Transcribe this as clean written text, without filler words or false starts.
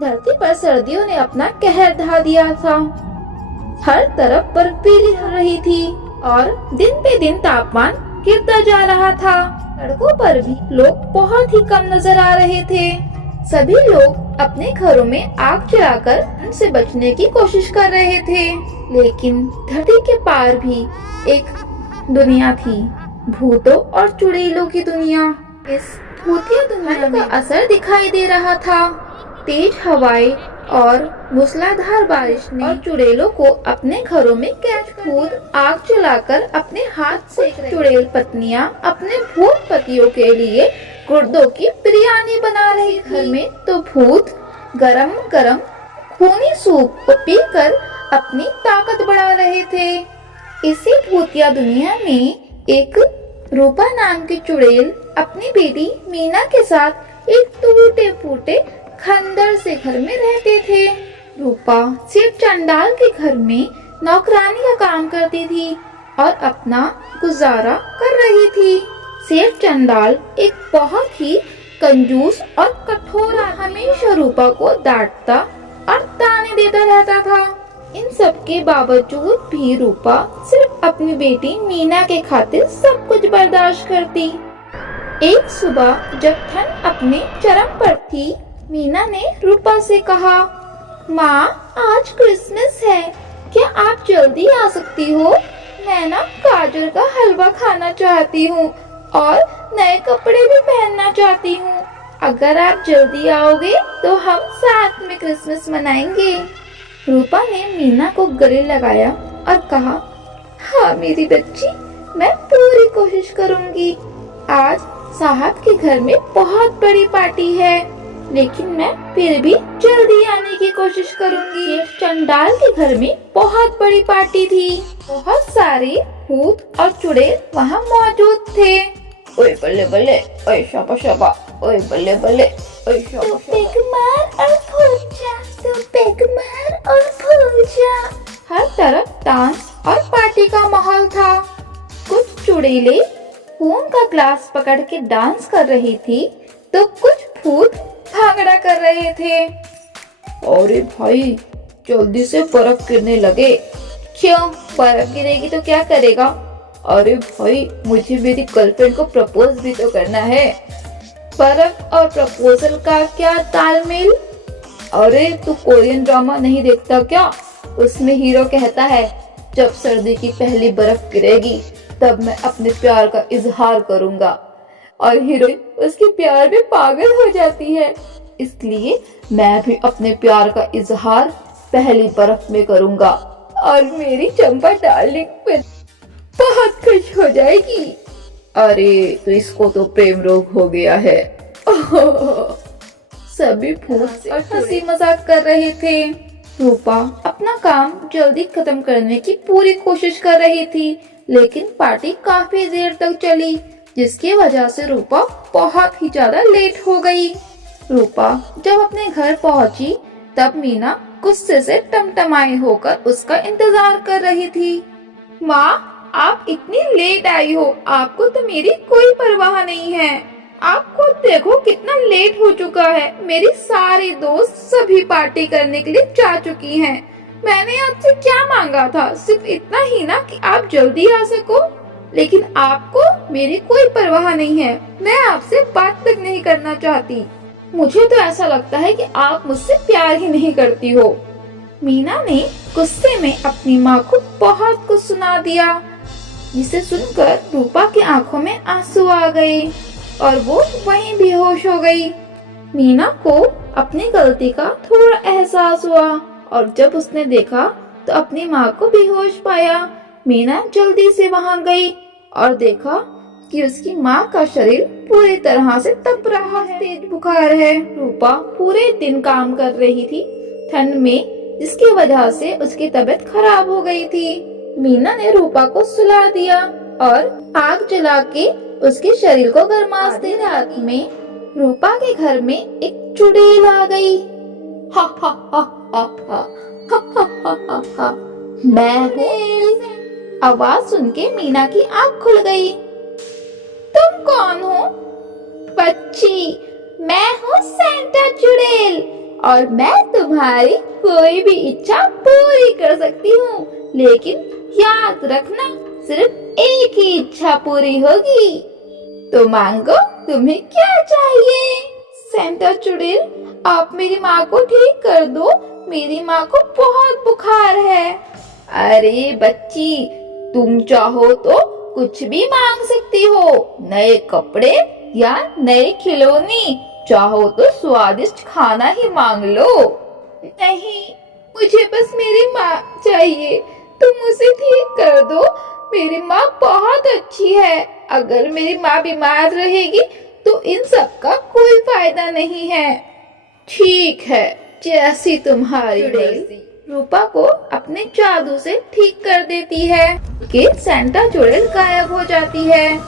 धरती पर सर्दियों ने अपना कहर ढा दिया था। हर तरफ बर्फीली हो रही थी और दिन पे दिन तापमान गिरता जा रहा था। सड़कों पर भी लोग बहुत ही कम नजर आ रहे थे। सभी लोग अपने घरों में आग जलाकर ठंड से बचने की कोशिश कर रहे थे। लेकिन धरती के पार भी एक दुनिया थी, भूतों और चुड़ैलों की दुनिया। इस भूतिया दुनिया में असर दिखाई दे रहा था। तेज हवाएं और मूसलाधार बारिश ने चुड़ैलों को अपने घरों में कैद। खुद आग जलाकर अपने हाथ से चुड़ैल पत्नियां अपने भूत पतियों के लिए गुर्दों की बिरयानी बना रही थी। घर में तो भूत गरम गरम खूनी सूप को पीकर अपनी ताकत बढ़ा रहे थे। इसी भूतिया दुनिया में एक रूपा नाम की चुड़ैल अपनी बेटी मीना के साथ एक टूटे फूटे खंडर से घर में रहते थे। रूपा सिर्फ चंडाल के घर में नौकरानी का काम करती थी और अपना गुजारा कर रही थी। सेठ चंडाल एक बहुत ही कंजूस और कठोर हमेशा रूपा को डांटता और ताने देता रहता था। इन सब के बावजूद भी रूपा सिर्फ अपनी बेटी मीना के खातिर सब कुछ बर्दाश्त करती। एक सुबह जब ठंड अपने चरम पर थी, मीना ने रूपा से कहा, माँ आज क्रिसमस है, क्या आप जल्दी आ सकती हो? मैं ना गाजर का हलवा खाना चाहती हूँ और नए कपड़े भी पहनना चाहती हूँ। अगर आप जल्दी आओगे तो हम साथ में क्रिसमस मनाएंगे। रूपा ने मीना को गले लगाया और कहा, हाँ मेरी बच्ची, मैं पूरी कोशिश करूँगी। आज साहब के घर में बहुत बड़ी पार्टी है, लेकिन मैं फिर भी जल्दी आने की कोशिश करूंगी। चंडाल के घर में बहुत बड़ी पार्टी थी। बहुत सारे भूत और चुड़ैल वहाँ मौजूद थे। ओए बल्ले बल्ले, ओए शाबा शाबा, ओए बल्ले बल्ले, ओए शाबा शाबा। तू मार और भूल जा, तू पेग मार और भूल जा। हर तरफ डांस और पार्टी का माहौल था। कुछ चुड़ैलें खून का ग्लास पकड़ के डांस कर रही थी, तो कुछ भूत भांगड़ा कर रहे थे। अरे भाई जल्दी से बर्फ गिरने लगे। क्यों, बर्फ गिरेगी तो क्या करेगा? अरे भाई मुझे मेरी गर्लफ्रेंड को प्रपोज भी तो करना है। बर्फ और प्रपोजल का क्या तालमेल? अरे तू कोरियन ड्रामा नहीं देखता क्या? उसमें हीरो कहता है, जब सर्दी की पहली बर्फ गिरेगी तब मैं अपने प्यार का इजहार करूंगा, और हीरोइन उसके प्यार में पागल हो जाती है। इसलिए मैं भी अपने प्यार का इजहार पहली बर्फ में करूंगा और मेरी चंपा डार्लिंग बहुत खुश हो जाएगी। अरे तो इसको तो प्रेम रोग हो गया है। सभी भूत और हंसी मजाक कर रहे थे। रूपा अपना काम जल्दी खत्म करने की पूरी कोशिश कर रही थी, लेकिन पार्टी काफी देर तक चली, जिसकी वजह से रूपा बहुत ही ज्यादा लेट हो गई। रूपा जब अपने घर पहुंची तब मीना गुस्से से टमटमाए होकर उसका इंतजार कर रही थी। माँ आप इतनी लेट आई हो, आपको तो मेरी कोई परवाह नहीं है। आप खुद देखो कितना लेट हो चुका है। मेरी सारी दोस्त सभी पार्टी करने के लिए जा चुकी हैं। मैंने आपसे क्या मांगा था? सिर्फ इतना ही ना कि आप जल्दी आ सको, लेकिन आपको मेरी कोई परवाह नहीं है। मैं आपसे बात तक नहीं करना चाहती। मुझे तो ऐसा लगता है कि आप मुझसे प्यार ही नहीं करती हो। मीना ने गुस्से में अपनी माँ को बहुत कुछ सुना दिया, जिसे सुनकर रूपा की आंखों में आंसू आ गए और वो वहीं बेहोश हो गई। मीना को अपनी गलती का थोड़ा एहसास हुआ और जब उसने देखा तो अपनी माँ को बेहोश पाया। मीना जल्दी से वहाँ गई और देखा कि उसकी माँ का शरीर पूरी तरह से तप रहा है, तेज बुखार है। रूपा पूरे दिन काम कर रही थी ठंड में, जिसकी वजह से उसकी तबीयत खराब हो गई थी। मीना ने रूपा को सुला दिया और आग जला के उसके शरीर को गरमास दी। रात में रूपा के घर में एक चुड़ैल आ गई। हा हा हा हा हा हा हा हा हा, मैं हूँ। आवाज सुन के मीना की आँख खुल गई। तुम कौन हो? बच्ची, मैं हूँ सेंटा चुड़ैल। और मैं तुम्हारी कोई भी इच्छा पूरी कर सकती हूँ, लेकिन याद रखना सिर्फ एक ही इच्छा पूरी होगी। तो मांगो, तुम्हें क्या चाहिए? सेंटा चुड़ैल, आप मेरी माँ को ठीक कर दो, मेरी माँ को बहुत बुखार है। अरे बच्ची, तुम चाहो तो कुछ भी मांग सकती हो, नए कपड़े या नए खिलौने, चाहो तो स्वादिष्ट खाना ही मांग लो। नहीं, मुझे बस मेरी माँ चाहिए, तुम उसे ठीक कर दो, मेरी माँ बहुत अच्छी है। अगर मेरी माँ बीमार रहेगी तो इन सब का कोई फायदा नहीं है। ठीक है, जैसी तुम्हारी मर्जी। रूपा को अपने जादू से ठीक कर देती है कि सेंटा चुड़ैल गायब हो जाती है।